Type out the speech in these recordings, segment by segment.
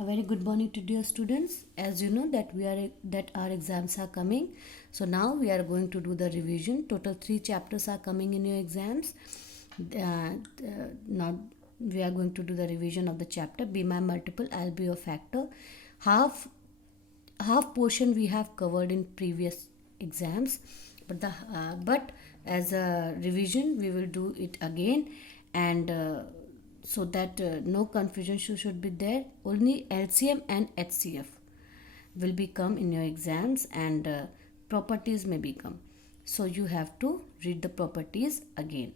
A very good morning to dear students. As you know that our exams are coming, so now we are going to do the revision. Total 3 chapters are coming in your exams. Now we are going to do the revision of the chapter. Be my multiple, I'll be your factor. Half portion we have covered in previous exams, but as a revision we will do it again, and so that no confusion should be there. Only LCM and HCF will become in your exams, and properties may become, so you have to read the properties again.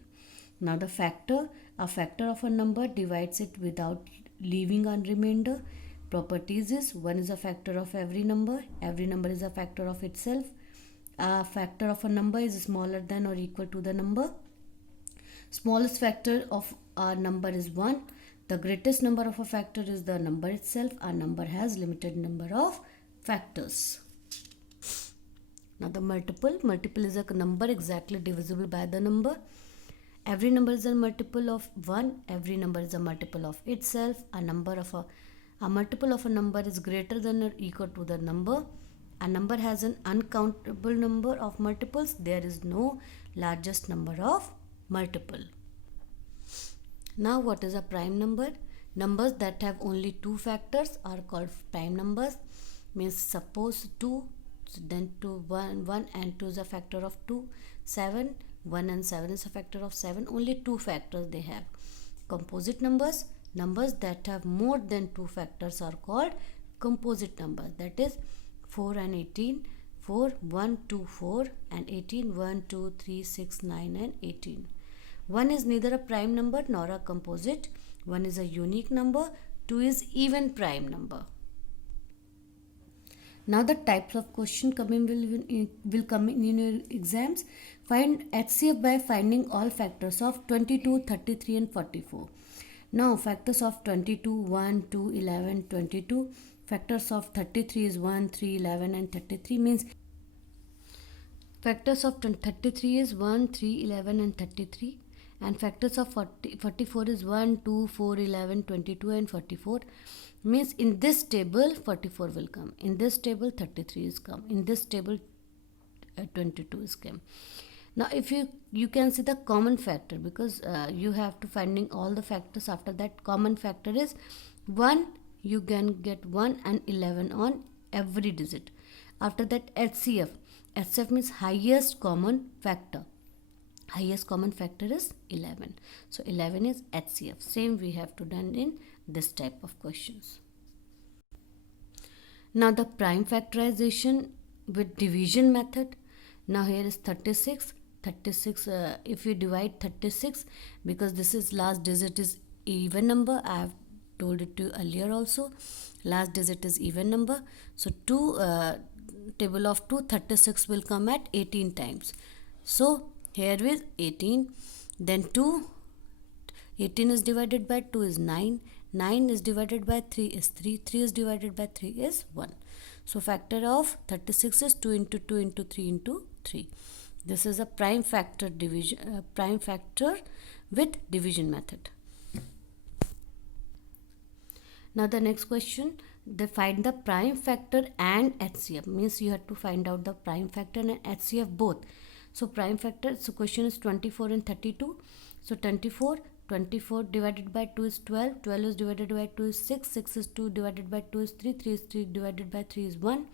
Now the factor, a factor of a number divides it without leaving a remainder. Properties is 1 is a factor of every number is a factor of itself. A factor of a number is smaller than or equal to the number. Smallest factor of a number is 1. The greatest number of a factor is the number itself. A number has limited number of factors. Now the multiple is a number exactly divisible by the number. Every number is a multiple of 1. Every number is a multiple of itself. A multiple of a number is greater than or equal to the number. A number has an uncountable number of multiples. There is no largest number of multiple. Now what is a prime number? Numbers that have only 2 factors are called prime numbers. Means suppose 2, then 2, 1 and 2 is a factor of 2. 7, 1 and 7 is a factor of 7. Only 2 factors they have. Composite numbers, numbers that have more than 2 factors are called composite numbers. That is 4 and 18, 4, 1, 2, 4 and 18, 1, 2, 3, 6, 9 and 18. 1 is neither a prime number nor a composite. 1 is a unique number. 2 is even prime number. Now the types of question will come in your exams. Find HCF by finding all factors of 22, 33 and 44. Now factors of 22, 1, 2, 11, 22. Factors of 33 is 1, 3, 11 and 33. Means factors of 33 is 1, 3, 11 and 33. And factors of 44 is 1, 2, 4, 11, 22 and 44. Means in this table 44 will come. In this table 33 is come. In this table 22 is come. Now if you can see the common factor, because you have to finding all the factors. After that, common factor is 1. You can get 1 and 11 on every digit. After that, HCF. HCF means highest common factor. Highest common factor is 11. So 11 is HCF. Same we have to done in this type of questions. Now the prime factorization with division method. Now here is 36. 36, if you divide 36, because this is last digit is even number. I have told it to you earlier also. Last digit is even number. So table of 2, 36 will come at 18 times. So here is 18. Then 18 is divided by 2 is 9. 9 is divided by 3 is 3. 3 is divided by 3 is 1. So factor of 36 is 2 into 2 into 3 into 3. This is a prime factor division, prime factor with division method. Now the next question, they find the prime factor and HCF. Means you have to find out the prime factor and HCF both. So prime factor, so question is 24 and 32. So 24 divided by 2 is 12. 12 is divided by 2 is 6. 6 is 2 divided by 2 is 3. 3 is 3 divided by 3 is 1.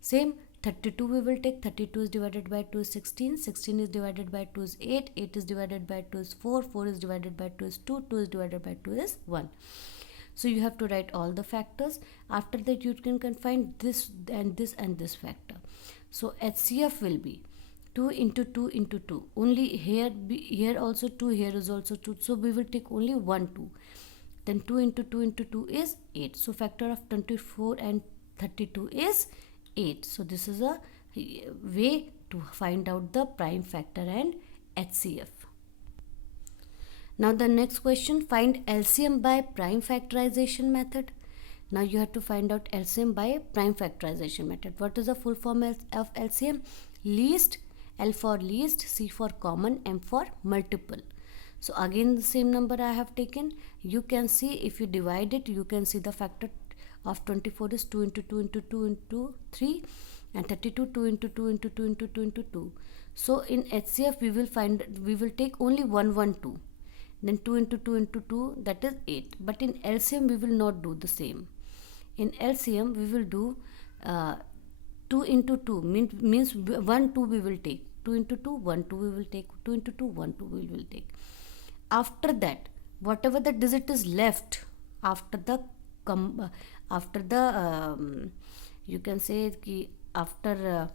Same 32 we will take. 32 is divided by 2 is 16. 16 is divided by 2 is 8. 8 is divided by 2 is 4. 4 is divided by 2 is 2. 2 is divided by 2 is 1. So you have to write all the factors. After that you can find this and this and this factor. So HCF will be 2 into 2 into 2. Only here also 2, here is also 2. So we will take only 1 2. Then 2 into 2 into 2 is 8. So factor of 24 and 32 is 8. So this is a way to find out the prime factor and HCF. Now the next question, find LCM by prime factorization method. Now you have to find out LCM by prime factorization method. What is the full form of LCM? Least, L for least, C for common, M for multiple. So again the same number I have taken. You can see if you divide it, you can see the factor of 24 is 2 into 2 into 2 into 3, and 32 2 into 2 into 2 into 2 into 2. So in HCF we will take only 112, then 2 into 2 into 2, that is 8. But in LCM we will not do the same. In LCM we will do 2 into 2 means 1 2 we will take, 2 into 2 1 2 we will take, 2 into 2 1 2 we will take. After that, whatever the digit is left after the you can say ki after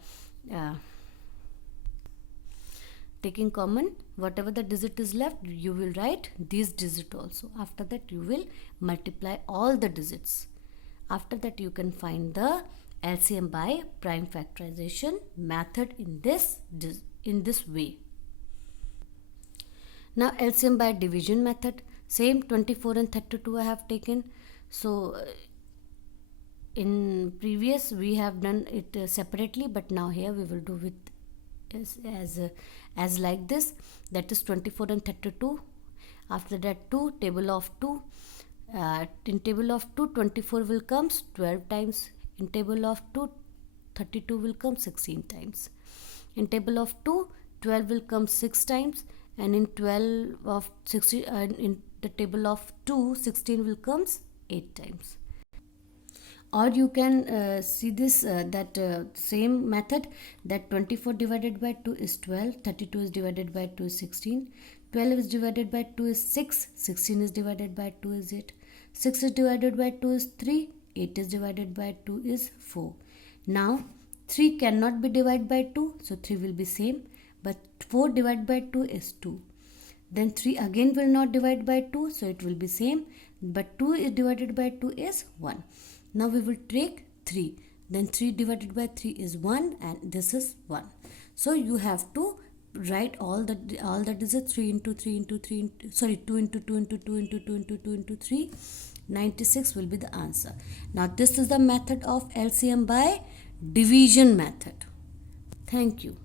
taking common, whatever the digit is left, you will write this digit also. After that you will multiply all the digits. After that you can find the LCM by prime factorization method in this way. Now LCM by division method, same 24 and 32 I have taken. So in previous we have done it separately, but now here we will do with as like this, that is 24 and 32. After that 2, table of 2, in table of 2 24 will comes 12 times, in table of 2 32 will come 16 times, in table of 2 12 will come 6 times, and in 12 of 16 in the table of 2 16 will comes 8 times. Or you can see this that same method, that 24 divided by 2 is 12, 32 is divided by 2 is 16, 12 is divided by 2 is 6, 16 is divided by 2 is 8, 6 is divided by 2 is 3, 8 is divided by 2 is 4. Now 3 cannot be divided by 2, so 3 will be same, but 4 divided by 2 is 2. Then 3 again will not divide by 2, so it will be same, but 2 is divided by 2 is 1. Now we will take 3, then 3 divided by 3 is 1, and this is 1. So you have to write all the digits, 3 into 3 into 3 into, sorry 2 into 2 into 2 into 2 into 2 into 3, 96 will be the answer. Now this is the method of LCM by division method. Thank you.